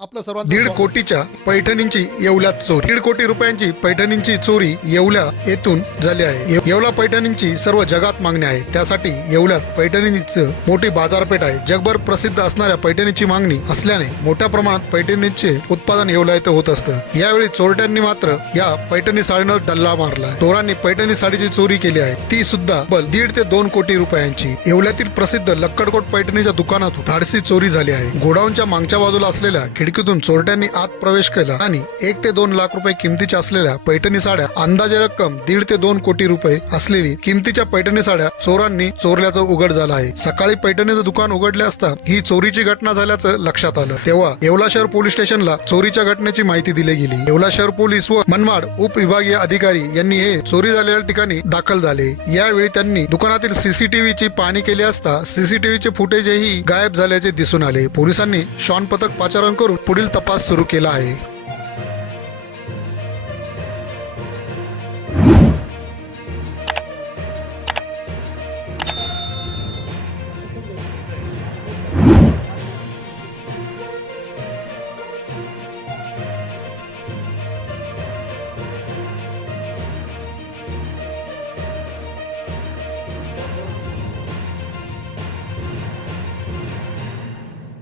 मध्ये आपलं सर्वांचं दीड. कोटीच्या पैठणींची येवल्यात चोरी. दीड कोटी रुपयांची पैठणींची चोरी येवल्या येथून झाली आहे. येवला पैठणींची सर्व जगात मागणी आहे. त्यासाठी येवल्यात पैठणीचं मोठी बाजारपेठ आहे. जगभर प्रसिद्ध असणाऱ्या पैठणीची मागणी असल्याने मोठ्या प्रमाणात पैठणीचे उत्पादन येवला येथे होत असतं. यावेळी चोरट्यांनी मात्र या पैठणी साडीनं डल्ला मारला. चोरांनी पैठणी साडीची चोरी केली आहे. ती सुद्धा बल दीड ते दोन कोटी रुपयांची. येवल्यातील प्रसिद्ध लक्कडकोट पैठणीच्या दुकानातून धाडसी चोरी झाली आहे. गोडाऊनच्या मागच्या बाजूला असलेल्या खिडकीतून चोरट्यांनी आत प्रवेश केला आणि एक ते दोन लाख रुपये किमतीच्या असलेल्या पैठणी साड्या अंदाजे रक्कम दीड ते दोन कोटी रुपये असलेली किमतीच्या पैठणी साड्या चोरांनी चोरल्याचं उघड झालं आहे. सकाळी पैठणीचं दुकान उघडले असता ही चोरीची घटना झाल्याचं लक्षात आलं. तेव्हा येवला शहर पोलीस स्टेशनला चोरीच्या घटनेची माहिती दिली गेली. येवला शहर पोलीस व मनमाड उपविभागीय अधिकारी यांनी हे चोरी झालेल्या ठिकाणी दाखल झाले. यावेळी त्यांनी दुकानातील सीसीटीव्ही ची पाहणी केली असता सीसीटीव्हीचे फुटेजही गायब झाल्याचे दिसून आले. पोलिसांनी शॉन पथक पाचारण करून पुढील तपास सुरू केला आहे.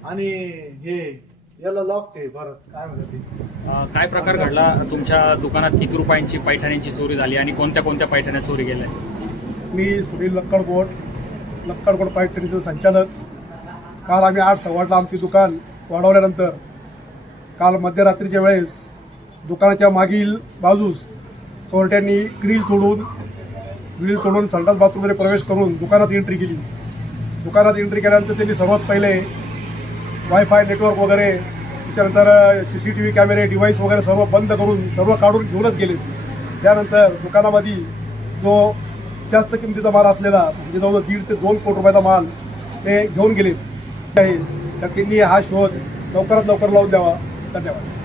आणि हे याला लॉक ते परत. काय म्हणतात ते? अ, काय प्रकार घडला? तुमच्या दुकानात किती रुपयांची पैठण्यांची चोरी झाली आणि कोणत्या कोणत्या पैठण्या चोरी गेल्या मी सुनील लक्कडकोट लक्कडकोट पाईपटरीचं संचालक. काल आम्ही आठ सव्वाटला आमची दुकान वाढवल्यानंतर काल मध्यरात्रीच्या वेळेस दुकानाच्या मागील बाजूस चोरट्यांनी ग्रिल तोडून ग्रिल तोडून संडास बाथरूममध्ये प्रवेश करून दुकानात एंट्री केली. दुकानात एंट्री केल्यानंतर त्यांनी सर्वात पहिले वायफाय नेटवर्क वगैरे त्याच्यानंतर सी सी टी व्ही कॅमेरे डिव्हाइस वगैरे सर्व बंद करून सर्व काढून घेऊनच गेले. त्यानंतर दुकानामध्ये जो जास्त किमतीचा माल असलेला म्हणजे जवळजवळ दीड ते दोन कोटी रुपयाचा माल ते घेऊन गेले. आहे तर त्यांनी हा शोध लवकरात लवकर लावून द्यावा. धन्यवाद.